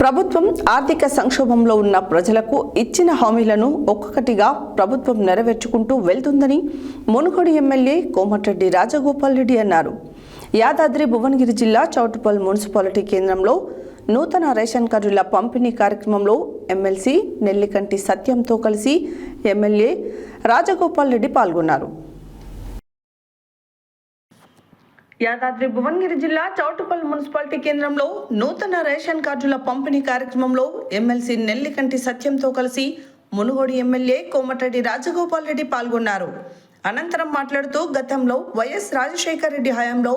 ప్రభుత్వం ఆర్థిక సంక్షోభంలో ఉన్న ప్రజలకు ఇచ్చిన హామీలను ఒక్కొక్కటిగా ప్రభుత్వం నెరవేర్చుకుంటూ వెళ్తుందని మునుగోడు ఎమ్మెల్యే కోమటిరెడ్డి రాజగోపాల్ రెడ్డి అన్నారు. యాదాద్రి భువనగిరి జిల్లా చౌటుప్పల్ మున్సిపాలిటీ కేంద్రంలో నూతన రేషన్ కార్డుల పంపిణీ కార్యక్రమంలో ఎమ్మెల్సీ నెల్లికంటి సత్యంతో కలిసి ఎమ్మెల్యే రాజగోపాల్ రెడ్డి పాల్గొన్నారు. యాదాద్రి భువనగిరి జిల్లా చౌటుప్పల్ మున్సిపాలిటీ కేంద్రంలో నూతన రేషన్ కార్డుల పంపిణీ కార్యక్రమంలో ఎమ్మెల్సీ నెల్లికంటి సత్యంతో కలిసి మునుగోడు ఎమ్మెల్యే కోమటిరెడ్డి రాజగోపాల్ రెడ్డి పాల్గొన్నారు. అనంతరం మాట్లాడుతూ గతంలో వైఎస్ రాజశేఖర రెడ్డి హయాంలో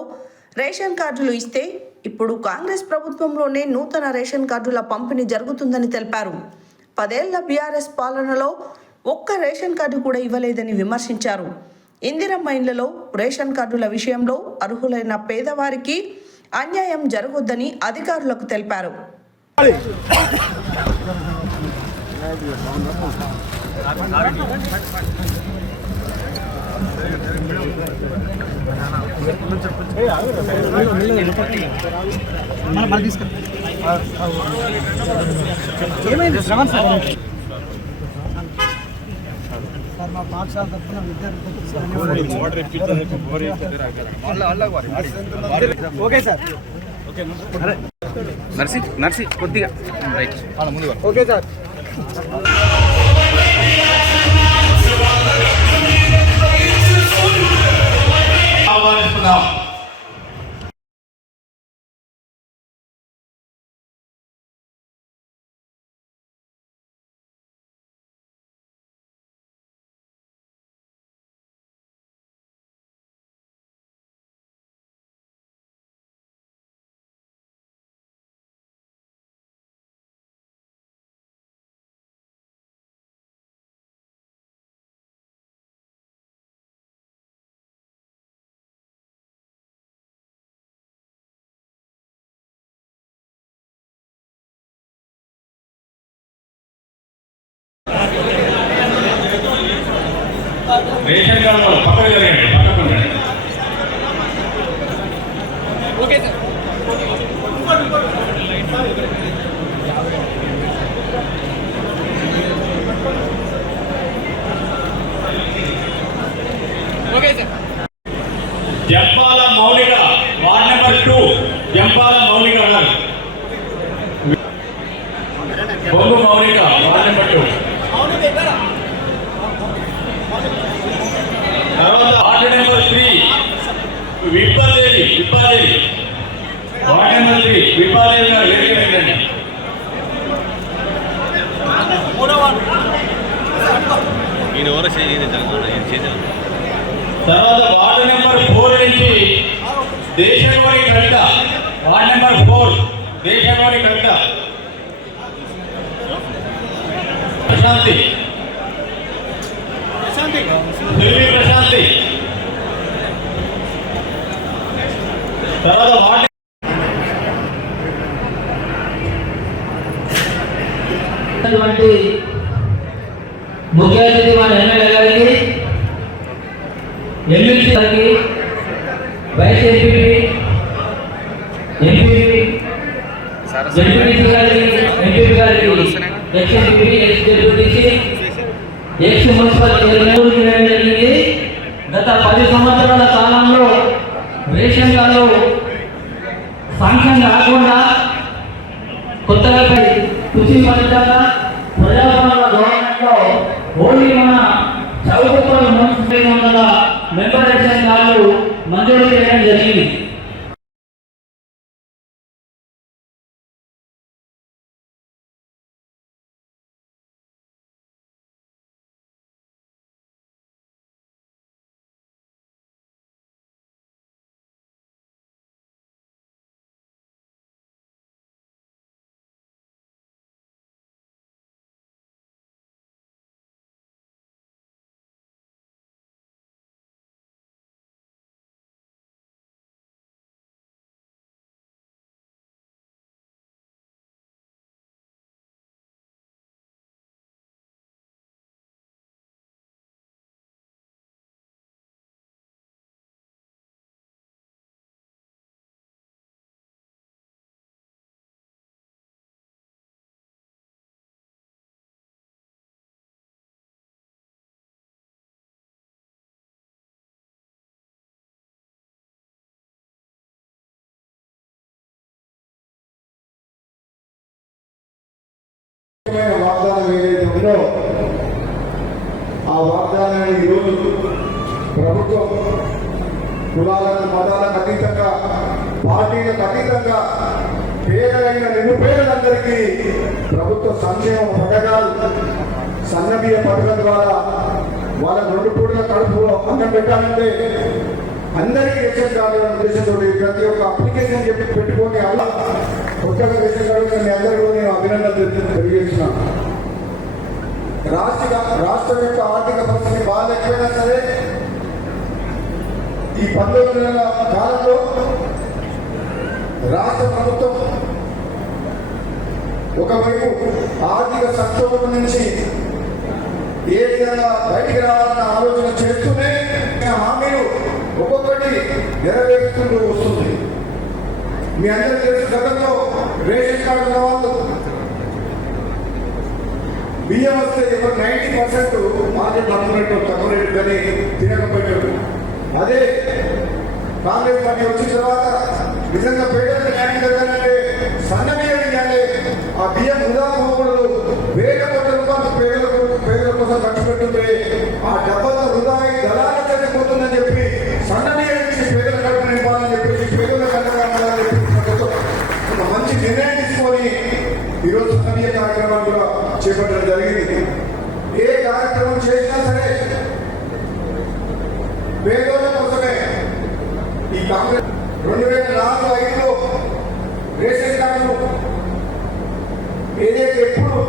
రేషన్ కార్డులు ఇస్తే ఇప్పుడు కాంగ్రెస్ ప్రభుత్వంలోనే నూతన రేషన్ కార్డుల పంపిణీ జరుగుతుందని తెలిపారు. 10 ఏళ్ల బీఆర్ఎస్ పాలనలో ఒక్క రేషన్ కార్డు కూడా ఇవ్వలేదని విమర్శించారు. ఇందిరమ్మ ఇళ్లలో రేషన్ కార్డుల విషయంలో అర్హులైన పేదవారికి అన్యాయం జరగొద్దని అధికారులకు తెలిపారు. మా పాఠశాల తరఫున ఓకే సార్ నర్సి కొద్దిగా right okay sir. Ration card పక్కన జరగండి, పక్కకు ఉండండి. Okay sir. Okay sir. Jampala Moulika ward number 2 Jampala మౌలిక గారు, బొంగు మౌలిక వార్డ్ నెంబర్ 2. తర్వాత వార్డ్ నెంబర్ 3 విప్పాదేవి వార్డ్ నెంబర్ 3 విప్పాదేవి గారు వేదిక వెళ్ళండి. తర్వాత వార్డు నెంబర్ 4 నుంచి దేశంలోని కవిత, వార్డ్ నెంబర్ 4 దేశంలోని కవిత ప్రశాంతి ప్రశాంతి. తర్వాత వార్డు ముఖ్య అతిథి మన ఎమ్మెల్యే గారికి, ఎమ్మెల్సీ గారికి, వైస్ ఎంపీ, జడ్పీటీసీ గారికి, ఎంపీ గారికి, ex MP, X ZPTC, X municipal chairman జరిగింది. గత 10 సంవత్సరాల కాలంలో రేషన్ కార్డు సాంక్షన్ కాకుండా కొత్తగా కృషి ఫలితంగా ప్రజాపాలన గవర్నమెంట్లో ఓన్లీ మన Choutuppal municipal member ration card మంజూరు చేయడం జరిగింది. ముఖ్యమైన వాగ్దానం ఏదైతే ఉందో ఆ వాగ్దానాన్ని ఈరోజు ప్రభుత్వం కులాలకు మతాలకు అతీతంగా పార్టీలకు అతీతంగా పేదలైన నిరుపేదలందరికీ ప్రభుత్వ సంక్షేమ పథకాలు సన్నబియ్య పథకం ద్వారా వాళ్ళ 2 పూటల కడుపులో అన్నం పెట్టాలంటే అందరికీ రేషన్ కార్డు ఉద్దేశంతో ప్రతి ఒక్క అప్లికేషన్ చెప్పి పెట్టుకొని అలా కొత్తగా రేషన్ కార్డు మీ అందరికీ నేను అభినందనలు తెలియజేస్తున్నాను. రాష్ట్రం యొక్క ఆర్థిక పరిస్థితి బాగాలేకపోయినా సరే ఈ 19 నెలల కాలంలో రాష్ట్ర ప్రభుత్వం ఒకవైపు ఆర్థిక సంక్షోభం నుంచి ఏ విధంగా బయటికి రావాలన్న ఆలోచన చేస్తూనే హామీలు ఒక్కొక్కటి నెరవేరుకుంటూ వస్తుంది. మీ అందరికీ తెలుసు, గతంలో రేషన్ కార్డు ఉన్న వాళ్ళు బియ్యం వస్తే ఎవరు 90% మార్కెట్ అమ్ముకునేట్టు తక్కువ రేటు కానీ తినకపోయేటట్టు. అదే కాంగ్రెస్ పార్టీ వచ్చిన తర్వాత నిజంగా పేదలకు న్యాయం జరగాలంటే సన్న బియ్యం ఇవ్వాలి. ఆ బియ్యం వృధా పోకూడదు. 1,000 కోట్ల రూపాయలు పేదల కోసం ఖర్చు పెట్టుంటే ఆ డబ్బాలో వృధా దళాల చనిపోతుందని చెప్పి సన్న బియ్యం ఇచ్చి పేదల కడుపు నింపాలని చెప్పి పేదల కట్టాలని చెప్పి ఒక మంచి నిర్ణయం తీసుకొని ఈరోజు సన్న బియ్య కార్యక్రమాలు కూడా చేపట్టడం జరిగింది. ఏ కార్యక్రమం చేసినా సరే పేదోళ్ళ కోసమే. ఈ కాంగ్రెస్ 2004-05లో రేషన్ కార్డు ఏదైతే ఎప్పుడు